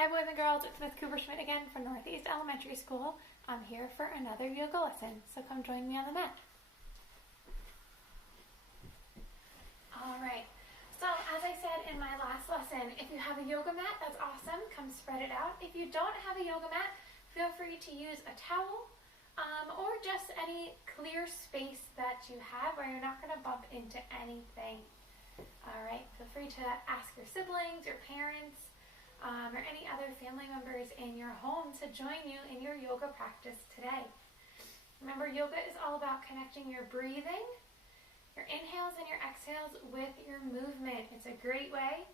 Hi boys and girls, it's Miss Cooper Schmidt again from Northeast Elementary School. I'm here for another yoga lesson, so come join me on the mat. Alright, so as I said in my last lesson, if you have a yoga mat, that's awesome, come spread it out. If you don't have a yoga mat, feel free to use a towel or just any clear space that you have where you're not going to bump into anything. Alright, feel free to ask your siblings, your parents, or any other family members in your home to join you in your yoga practice today. Remember, yoga is all about connecting your breathing, your inhales and your exhales with your movement. It's a great way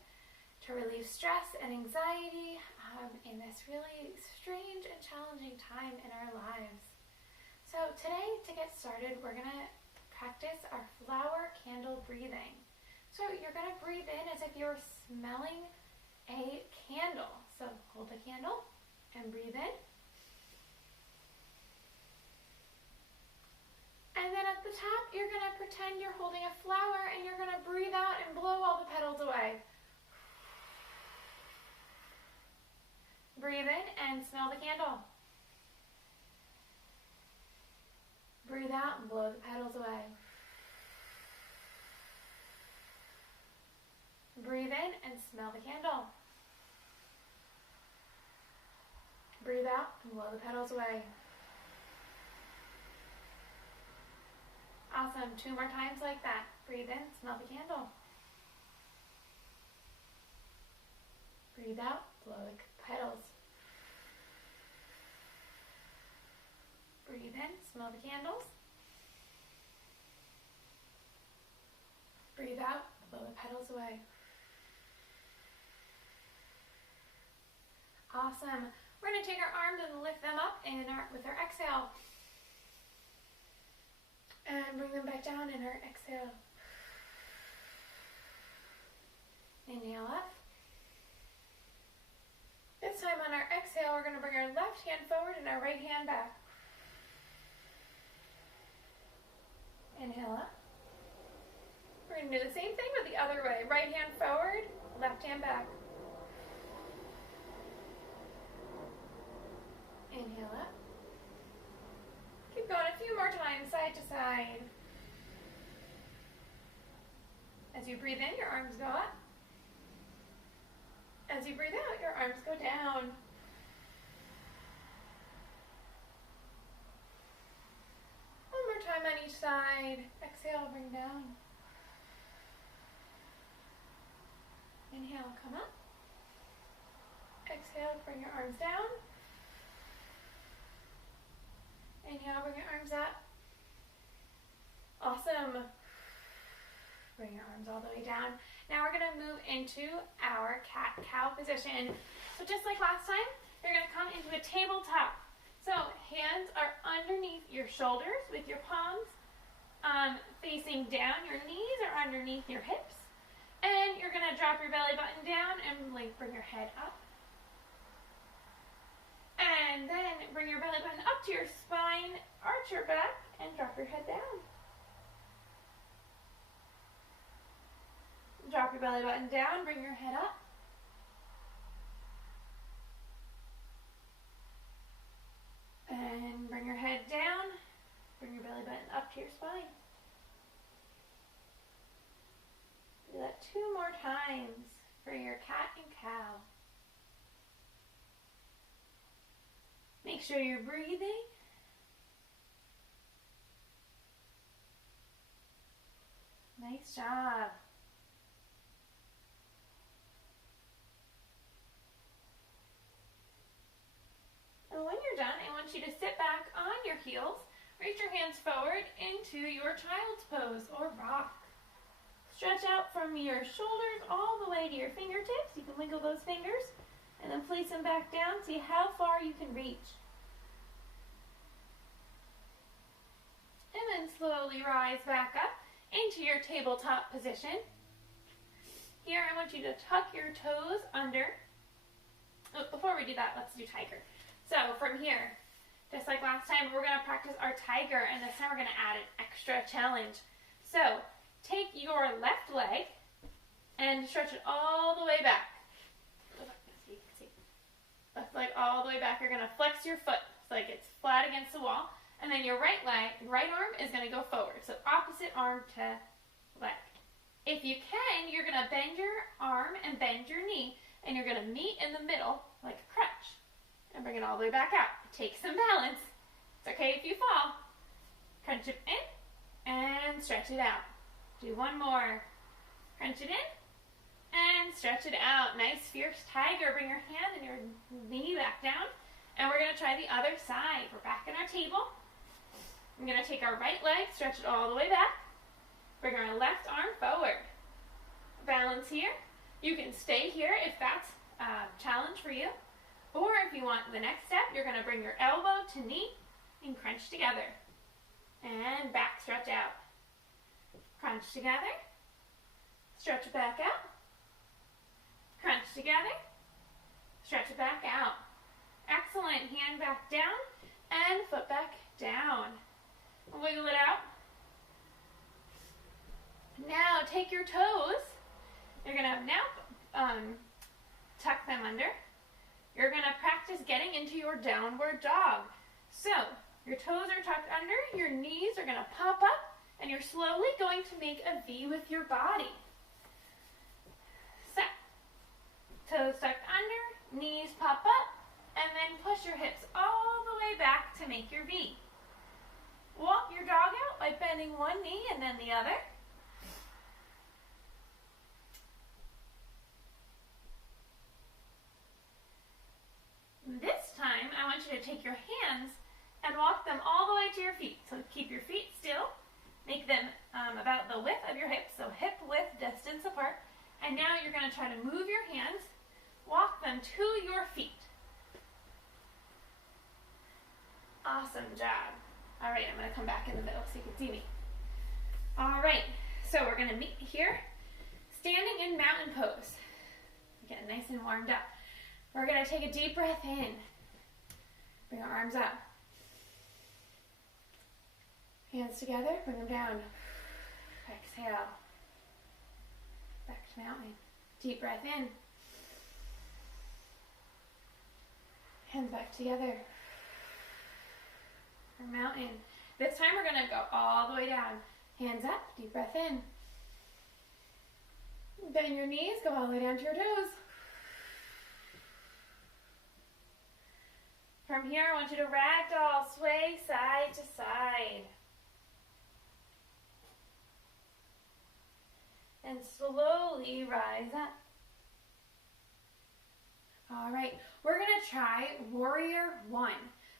to relieve stress and anxiety in this really strange and challenging time in our lives. So today, to get started, we're going to practice our flower candle breathing. So you're going to breathe in as if you're smelling a candle. So hold a candle and breathe in. And then at the top, you're going to pretend you're holding a flower and you're going to breathe out and blow all the petals away. Breathe in and smell the candle. Breathe out and blow the petals away. Breathe in and smell the candle. Breathe out and blow the petals away. Awesome. 2 more times like that. Breathe in, smell the candle. Breathe out, blow the petals. Breathe in, smell the candles. Breathe out, blow the petals away. Awesome. We're going to take our arms and lift them up with our exhale. And bring them back down in our exhale. Inhale up. This time on our exhale, we're going to bring our left hand forward and our right hand back. Inhale up. We're going to do the same thing but the other way. Right hand forward, left hand back. Inhale up. Keep going a few more times, side to side. As you breathe in, your arms go up. As you breathe out, your arms go down. One more time on each side. Exhale, bring down. Inhale, come up. Exhale, bring your arms down. Inhale, bring your arms up. Awesome. Bring your arms all the way down. Now we're going to move into our cat-cow position. So just like last time, you're going to come into a tabletop. So hands are underneath your shoulders with your palms facing down. Your knees are underneath your hips. And you're going to drop your belly button down and bring your head up. And then bring your belly button up to your spine, arch your back, and drop your head down. Drop your belly button down, bring your head up. And bring your head down, bring your belly button up to your spine. Do that 2 more times for your cat and cow. Make sure you're breathing. Nice job. And when you're done, I want you to sit back on your heels, reach your hands forward into your child's pose or rock. Stretch out from your shoulders all the way to your fingertips. You can wiggle those fingers. And then place them back down. See how far you can reach. And then slowly rise back up into your tabletop position. Here I want you to tuck your toes under. Oh, before we do that, let's do tiger. So from here, just like last time, we're going to practice our tiger. And this time we're going to add an extra challenge. So take your left leg and stretch it all the way back. leg all the way back. You're gonna flex your foot so like it's flat against the wall. And then your right arm is gonna go forward. So opposite arm to leg. If you can, you're gonna bend your arm and bend your knee, and you're gonna meet in the middle like a crunch. And bring it all the way back out. Take some balance. It's okay if you fall. Crunch it in and stretch it out. Do one more. Crunch it in and stretch it out. Nice fierce tiger. Bring your hand and your knee back down. And we're going to try the other side. We're back in our table. I'm going to take our right leg, stretch it all the way back. Bring our left arm forward. Balance here. You can stay here if that's a challenge for you. Or if you want the next step, you're going to bring your elbow to knee and crunch together. And back stretch out. Crunch together. Stretch it back out. Crunch together. Stretch it back out. Excellent. Hand back down and foot back down. Wiggle it out. Now take your toes. You're going to now tuck them under. You're going to practice getting into your downward dog. So, your toes are tucked under, your knees are going to pop up, and you're slowly going to make a V with your body. So, toes tucked under, knees pop up, and then push your hips all the way back to make your V. Walk your dog out by bending one knee and then the other. This time, I want you to take your hands and walk them all the way to your feet. So keep your feet still. Make them about the width of your hips, so hip width distance apart. And now you're going to try to move your hands, walk them to your feet. Awesome job. All right, I'm going to come back in the middle so you can see me. All right, so we're going to meet here, standing in mountain pose. Get nice and warmed up. We're going to take a deep breath in. Bring our arms up. Hands together, bring them down. Exhale. Back to mountain. Deep breath in. Hands back together. For mountain. This time we're going to go all the way down. Hands up, deep breath in. Bend your knees, go all the way down to your toes. From here, I want you to ragdoll, sway side to side. And slowly rise up. All right, we're going to try Warrior One.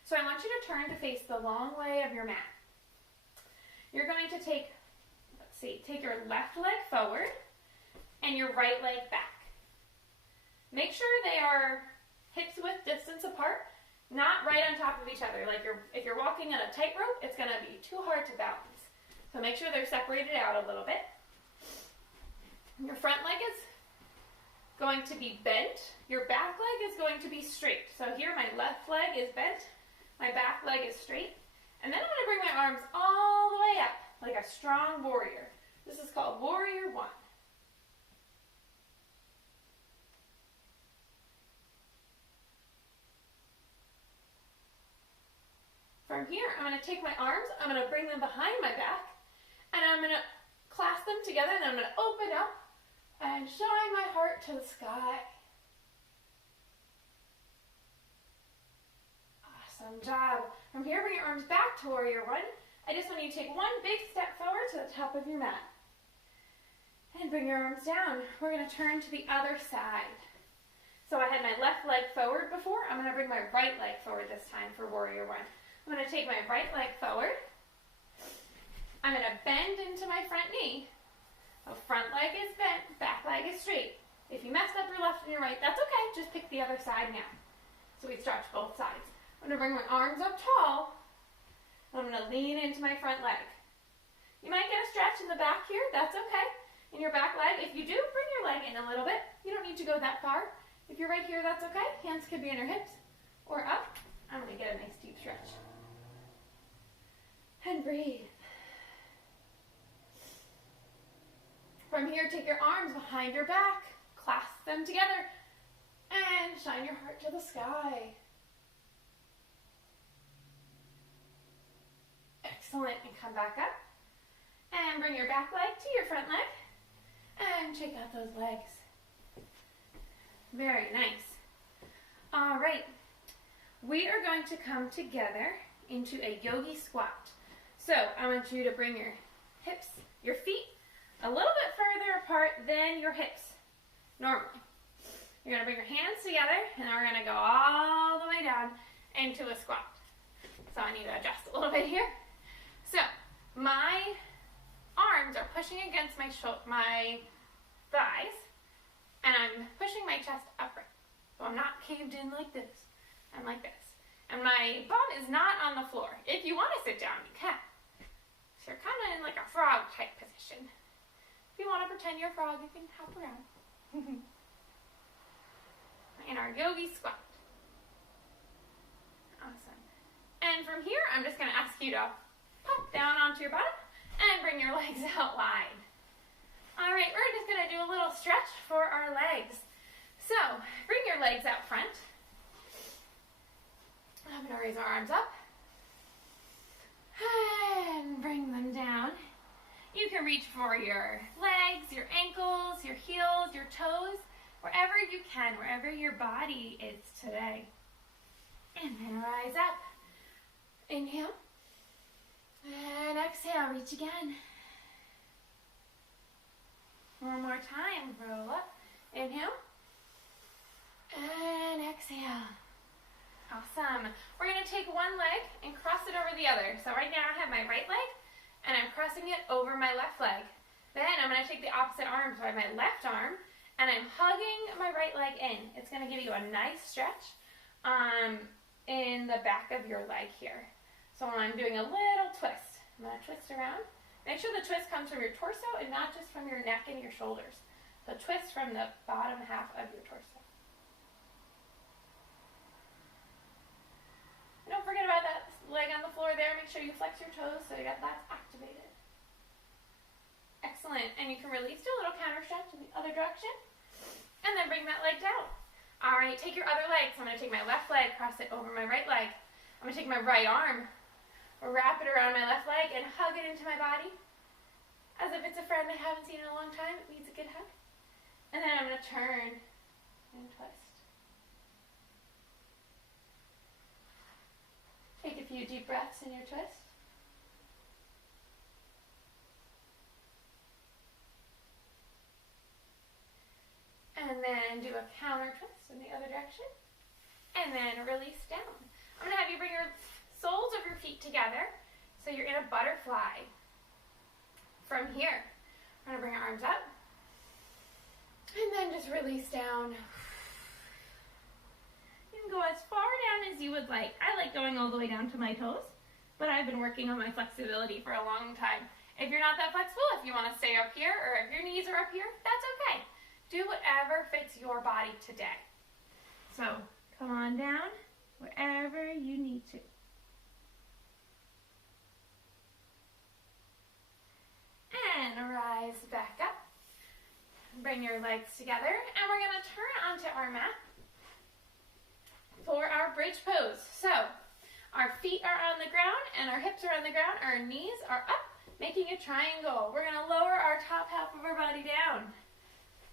So I want you to turn to face the long way of your mat. You're going to take your left leg forward and your right leg back. Make sure they are hips width distance apart, not right on top of each other. Like if you're walking on a tightrope, it's going to be too hard to balance. So make sure they're separated out a little bit. Your front leg is going to be bent. Your back leg is going to be straight. So here my left leg is bent, my back leg is straight. And then I'm going to bring my arms all the way up like a strong warrior. This is called Warrior One. From here, I'm going to take my arms, I'm going to bring them behind my back, and I'm going to clasp them together, and I'm going to open up and shine my heart to the sky. Awesome job. From here, bring your arms back to Warrior One. I just want you to take one big step forward to the top of your mat. And bring your arms down. We're going to turn to the other side. So I had my left leg forward before. I'm going to bring my right leg forward this time for Warrior One. I'm going to take my right leg forward. I'm going to bend into my front knee. So front leg is bent, back leg is straight. If you messed up your left and your right, that's okay. Just pick the other side now. So we stretch both sides. I'm going to bring my arms up tall. I'm going to lean into my front leg. You might get a stretch in the back here. That's okay. In your back leg, if you do, bring your leg in a little bit. You don't need to go that far. If you're right here, that's okay. Hands could be on your hips or up. I'm going to get a nice deep stretch. And breathe. From here, take your arms behind your back, clasp them together, and shine shine your heart to the sky. Excellent. And come back up. And bring your back leg to your front leg. And check out those legs. Very nice. All right. We are going to come together into a yogi squat. So I want you to bring your hips, your feet a little bit further apart than your hips normally. You're going to bring your hands together, and we're going to go all the way down into a squat. So I need to adjust a little bit here. So my arms are pushing against my thighs, and I'm pushing my chest upright. So I'm not caved in like this. I'm like this. And my bum is not on the floor. If you want to sit down, you can. So you're kind of in like a frog type position. If you want to pretend you're a frog, you can hop around. In our yogi squat. Awesome. And from here, I'm just going to ask you to pop down onto your bottom and bring your legs out wide. All right, we're just going to do a little stretch for our legs. So, bring your legs out front. I'm going to raise our arms up. And bring them down. You can reach for your legs, your ankles, your heels, your toes, wherever you can, wherever your body is today. And then rise up. Inhale. And exhale, reach again. One more time, roll up. Inhale. And exhale. Awesome. We're going to take one leg and cross it over the other. So right now I have my right leg, and I'm crossing it over my left leg. Then I'm going to take the opposite arm, so I have my left arm, and I'm hugging my right leg in. It's going to give you a nice stretch in the back of your leg here. So I'm doing a little twist. I'm going to twist around. Make sure the twist comes from your torso and not just from your neck and your shoulders. So twist from the bottom half of your torso. And don't forget about that leg on the floor there. Make sure you flex your toes so that's activated. Excellent. And you can release, do a little counter stretch in the other direction. And then bring that leg down. All right, take your other leg. So I'm going to take my left leg, cross it over my right leg. I'm going to take my right arm, wrap it around my left leg, and hug it into my body. As if it's a friend I haven't seen in a long time. It needs a good hug. And then I'm going to turn and twist. Take a few deep breaths in your twist. And then do a counter twist in the other direction. And then release down. I'm going to have you bring your soles of your feet together so you're in a butterfly. From here, we're going to bring our arms up. And then just release down. You can go as far down as you would like. I like going all the way down to my toes, but I've been working on my flexibility for a long time. If you're not that flexible, if you want to stay up here, or if your knees are up here, that's okay. Do whatever fits your body today. So come on down wherever you need to. And rise back up. Bring your legs together, and we're going to turn onto our mat for our bridge pose. So our feet are on the ground and our hips are on the ground. Our knees are up, making a triangle. We're going to lower our top half of our body down.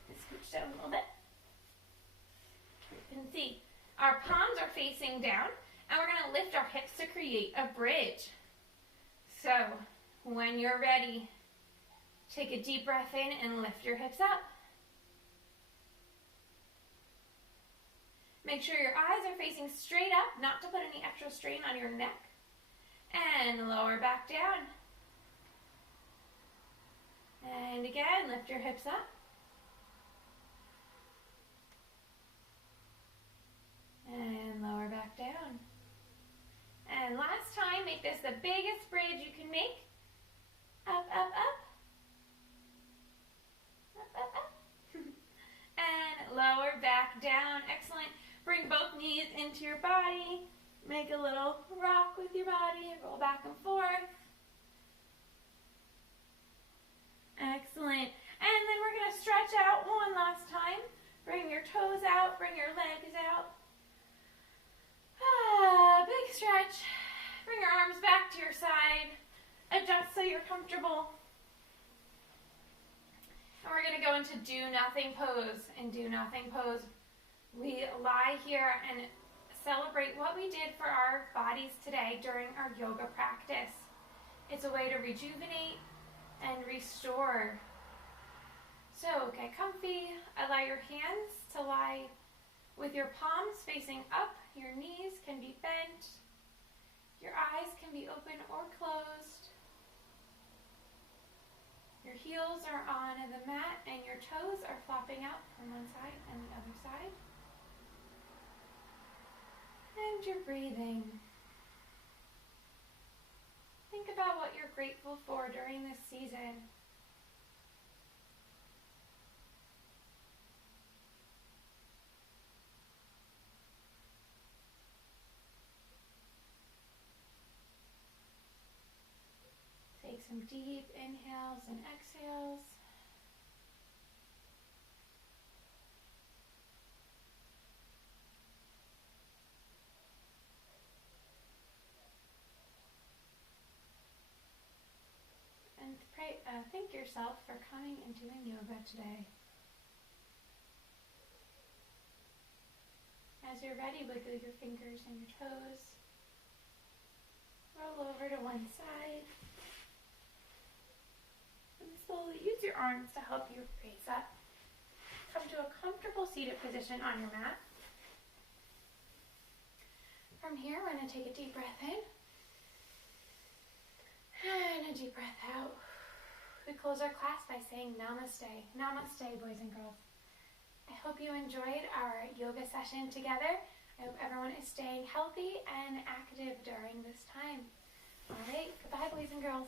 Scooch down a little bit. You can see our palms are facing down, and we're going to lift our hips to create a bridge. So when you're ready, take a deep breath in and lift your hips up. Make sure your eyes are facing straight up, not to put any extra strain on your neck. And lower back down. And again, lift your hips up. And lower back down. And last time, make this the biggest bridge you can make. Up, up, up. Up, up, up. And lower back down. Excellent. Bring both knees into your body. Make a little rock with your body. Roll back and forth. Excellent. And then we're going to stretch out one last time. Bring your toes out, bring your legs out. Big stretch. Bring your arms back to your side. Adjust so you're comfortable. And we're going to go into do nothing pose. In do nothing pose, we lie here and celebrate what we did for our bodies today during our yoga practice. It's a way to rejuvenate and restore. So get comfy. Allow your hands to lie with your palms facing up. Your knees can be bent. Your eyes can be open or closed. Your heels are on the mat and your toes are flopping out from one side and the other side. And you're breathing. Think about what you're grateful for during this season. Take some deep inhales and exhales. And thank yourself for coming and doing yoga today. As you're ready, wiggle your fingers and your toes. Roll over to one side. And slowly use your arms to help you raise up. Come to a comfortable seated position on your mat. From here, we're going to take a deep breath in. And a deep breath out. We close our class by saying namaste. Namaste, boys and girls. I hope you enjoyed our yoga session together. I hope everyone is staying healthy and active during this time. All right, goodbye, boys and girls.